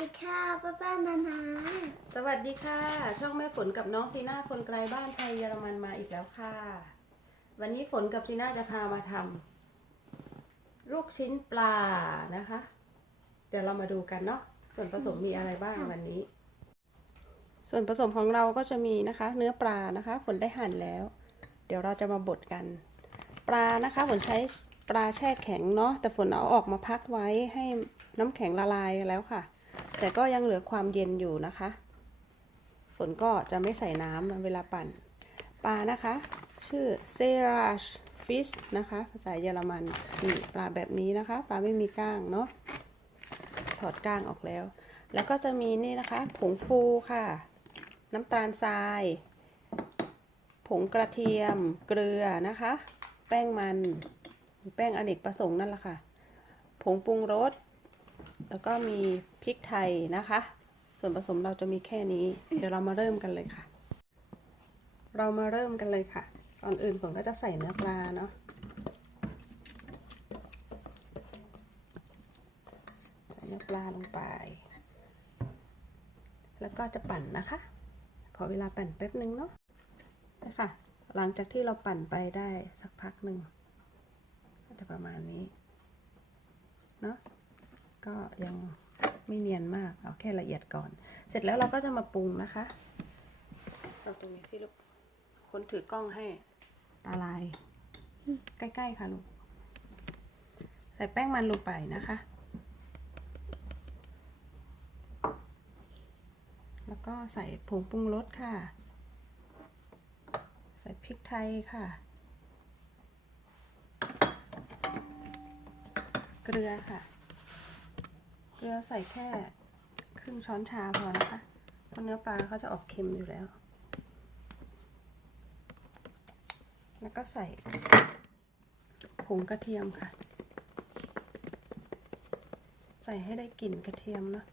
ดีค่ะป้าป้านานาสวัสดีค่ะ ช่องแม่ฝนกับน้องซีน่าคนไกลบ้านไทยเยอรมันมาอีกแล้วค่ะ วันนี้ฝนกับซีน่าจะพามาทำลูกชิ้นปลานะคะ เดี๋ยวเรามาดูกันเนาะส่วนผสมมีอะไรบ้างวันนี้ ส่วนผสมของเราก็จะมีนะคะ เนื้อปลานะคะฝนได้หั่นแล้ว เดี๋ยวเราจะมาบดกัน ปลานะคะฝนใช้ปลาแช่แข็งเนาะแต่ฝนเอาออกมาพักไว้ให้น้ำแข็งละลายแล้วค่ะ แต่ก็ยังเหลือความเย็นอยู่นะคะ ฝนก็จะไม่ใส่น้ำเวลาปั่น ปลานะคะ ชื่อเซราชฟิชนะคะ ภาษาเยอรมันนี่ปลาแบบนี้นะคะ ปลาไม่มีก้างเนาะ ถอดก้างออกแล้ว แล้วก็จะมีนี่นะคะ ผงฟูค่ะ น้ำตาลทราย ผงกระเทียม เกลือนะคะ แป้งมัน แป้งอเนกประสงค์นั่นแหละค่ะ ผงปรุงรส แล้วก็มีพริกไทยนะคะ ส่วนผสมเราจะมีแค่นี้ เดี๋ยวเรามาเริ่มกันเลยค่ะ เรามาเริ่มกันเลยค่ะ ก่อนอื่นผมก็จะใส่เนื้อปลาเนาะใส่เนื้อปลาลงไป แล้วก็จะปั่นนะคะ ขอเวลาปั่นแป๊บนึงเนาะนะคะหลังจากที่เราปั่นไปได้สักพักหนึ่งก็จะประมาณนี้ เนาะ ก็ยังไม่เนียนมาก เอาแค่ละเอียดก่อน เสร็จแล้วเราก็จะมาปรุงนะคะเอาตรงนี้สิลูก คนถือกล้องให้ ตาลาย ใกล้ๆค่ะลูก ใส่แป้งมันลงไปนะคะ แล้วก็ใส่ผงปรุงรสค่ะ ใส่พริกไทยค่ะ เกลือค่ะ เกลือใส่แค่ครึ่งช้อนชาพอนะคะเพราะเนื้อปลาเขาจะออกเค็มอยู่แล้ว แล้วก็ใส่ผงกระเทียมค่ะ ใส่ให้ได้กลิ่นกระเทียมเนาะ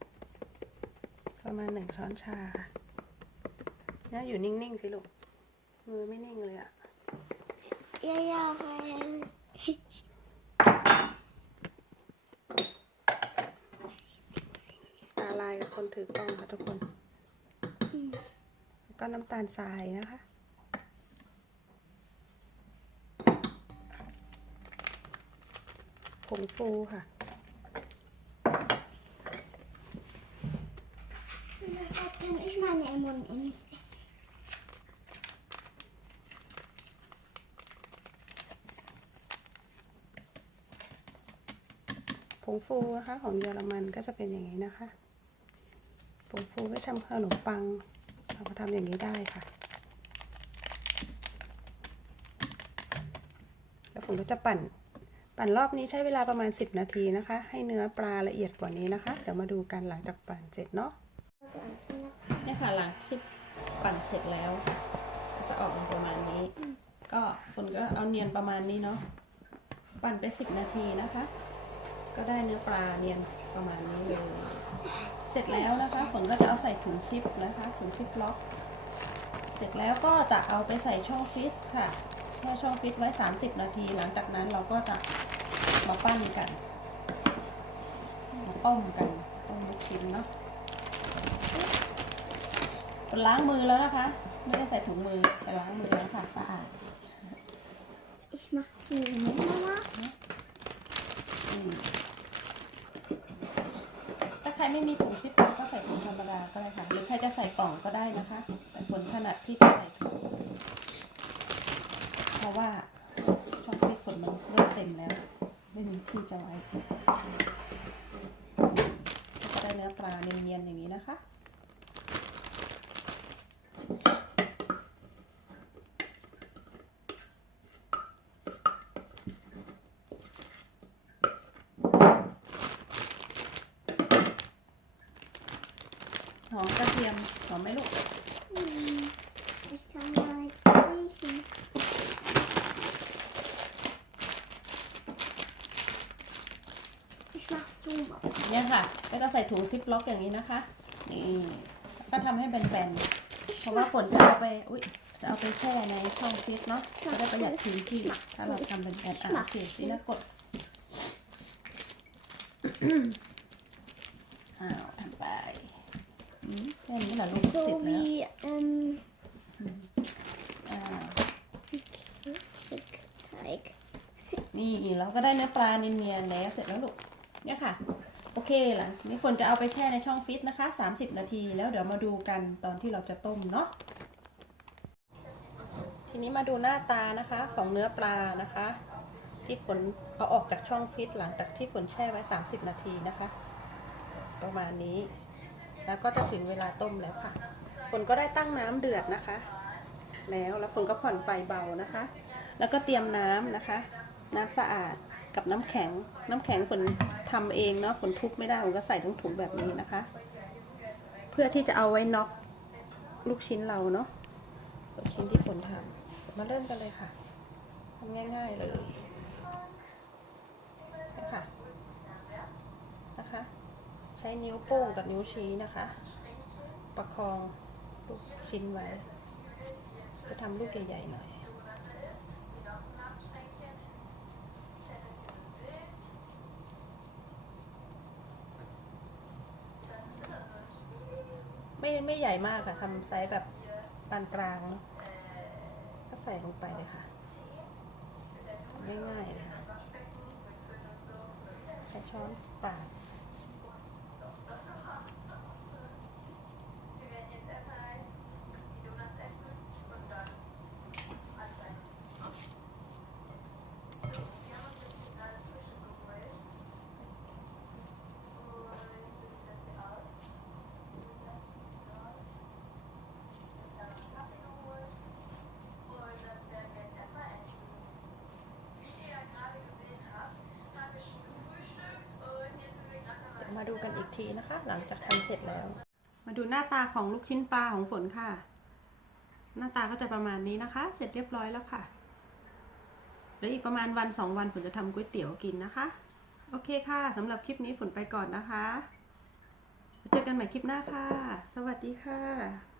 ประมาณหนึ่งช้อนชาค่ะเนี่ยอยู่นิ่ง ๆ สิลูก มือไม่นิ่งเลยอะยายาค่ะ ตาลายกับ คนถือกล้องค่ะทุกคนแล้วก็น้ำตาลทรายนะคะ ผงฟูค่ะผงฟูนะคะของเยอรมันก็จะเป็นอย่างนี้นะคะ ผงฟูไว้ทำขนมปัง เราก็ทำอย่างนี้ได้ค่ะ แล้วผมก็จะปั่น ปั่นรอบนี้ใช้เวลาประมาณ 10 นาทีนะคะ ให้เนื้อปลาละเอียดกว่านี้นะคะ เดี๋ยวมาดูกันหลังจากปั่นเสร็จเนาะนี่ค่ะหลังที่ปั่นเสร็จแล้วจะออกมาประมาณนี้ ก็คนก็เอาเนียนประมาณนี้เนาะปั่นไป 10 นาทีนะคะ ก็ได้เนื้อปลาเนียนประมาณนี้เลย เสร็จแล้วนะคะฝนก็จะเอาใส่ถุงซิปนะคะถุงซิปล็อก เสร็จแล้วก็จะเอาไปใส่ช่องฟิสค่ะแช่ช่องฟิสไว้ 30 นาที หลังจากนั้นเราก็จะมาปั้นกันมาต้มกันต้มลูกชิ้นเนาะล้างมือแล้วนะคะ ไม่ได้ใส่ถุงมือแต่ล้างมือแล้วค่ะสะอาด Ich mach sie mit Mama. ถ้าใครไม่มีถุงซิปล็อกก็ใส่ถุงธรรมดาก็ได้ค่ะ หรือใครจะใส่กล่องก็ได้นะคะ แต่คนถนัดที่จะใส่ถุงเพราะว่าช่องที่ขนมันเริ่มเต็มแล้ว ไม่มีที่จะไว้ก็ได้เนื้อปลาเนียนๆอย่างนี้นะคะ หอมกระเทียมหอมไหมลูก Hm, Ich kann gar nichts riechen. Ich mach so mal. เนี่ยค่ะก็จะใส่ถุงซิปล็อกอย่างนี้นะคะ นี่ก็ทำให้แบนๆ เพราะว่าฝนจะเอาไป อุ๊ยจะเอาไปแช่ในช่องฟิตเนาะจะได้ประหยัดพื้นที่ ถ้าเราทำเป็นแบนอะโอเคสิแล้วกดอ้าวทำไป ค่นี้แหละลูก So เสร็จแล้ว we um อ่า sick teig. นี่เราก็ได้เนื้อปลาเนียนๆแล้วเสร็จแล้วลูกเนี่ยค่ะ โอเคล่ะนี่ฝนจะเอาไปแช่ในช่องฟิตนะคะ 30 นาทีแล้วเดี๋ยวมาดูกันตอนที่เราจะต้มเนาะทีนี้มาดูหน้าตานะคะของเนื้อปลานะคะ ที่ฝนเอาออกจากช่องฟิตหลังจากที่ฝนแช่ไว้ 30 นาทีนะคะ ประมาณนี้ แล้วก็จะถึงเวลาต้มแล้วค่ะฝนก็ได้ตั้งน้ำเดือดนะคะ แล้วแล้วฝนก็ผ่อนไฟเบานะคะ แล้วก็เตรียมน้ำนะคะ น้ำสะอาดกับน้ำแข็ง น้ำแข็งฝนทำเองเนาะฝนทุบไม่ได้ฝนก็ใส่ถุงถุงแบบนี้นะคะ เพื่อที่จะเอาไว้น็อกลูกชิ้นเราเนาะลูกชิ้นที่ฝนทำมาเริ่มกันเลยค่ะทำง่าย ๆ เลยนะคะนะคะ ใช้ นิ้วโป้งกับนิ้วชี้นะคะ ประคองลูกชิ้นไว้ จะทำลูกใหญ่ๆหน่อยไม่ไม่ใหญ่มากค่ะทำไซส์แบบปานกลาง ก็ใส่ลงไปเลยค่ะง่ายๆเลยค่ะใช้ช้อนปาดเดี๋ยว มาดูกันอีกทีนะคะ หลังจากทำเสร็จแล้ว มาดูหน้าตาของลูกชิ้นปลาของฝนค่ะ หน้าตาก็จะประมาณนี้นะคะ เสร็จเรียบร้อยแล้วค่ะเดี๋ยวอีกประมาณวันสองวันฝนจะทำก๋วยเตี๋ยวกินนะคะ โอเคค่ะสำหรับคลิปนี้ฝนไปก่อนนะคะเจอกันใหม่คลิปหน้าค่ะ สวัสดีค่ะ